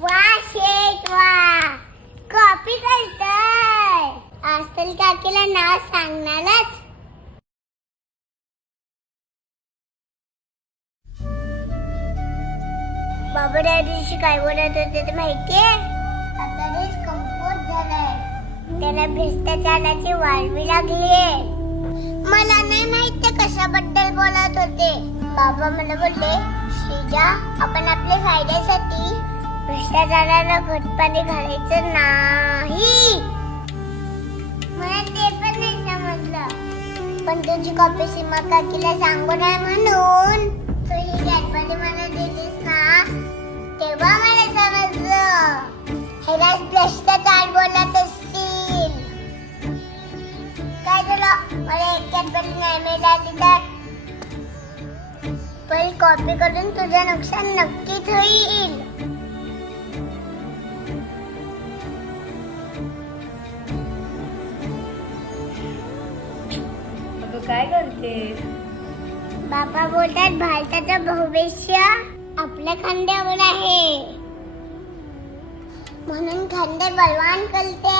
वा शेट वा, कॉपी करतोय. आजकाल काकीला नाव सांगणारच. बाबा त्या दिवशी काय बोलत होते ते माहितीये? आता देश कमकुवत झालाय, त्याला भ्रष्टाचाराची वाळवी लागलीये. मला नाही माहित ते कशाबद्दल बोलत होते. बाबा मला बोलले, श्रीजा आपण आपल्या फायद्यासाठी भ्रष्टाचाराला खतपाणी घालायचं नाही. मला ते पण नाही समजलं, पण तुझी कॉपी सीमा काकीला सांगू नये म्हणून तू ही कॅडबरी मला दिलीस ना, तेव्हा मला समजलं ह्यालाच भ्रष्टाचार बोलत असतील. काय झालं, मला एक कॅडबरी नाही मिळाली तर पण कॉपी करून तुझं नुकसान नक्कीच होईल. काय करते? बाबा बोलतात भारताचं भविष्य आपल्या खांद्यावर आहे, म्हणून खांदे बलवान करते.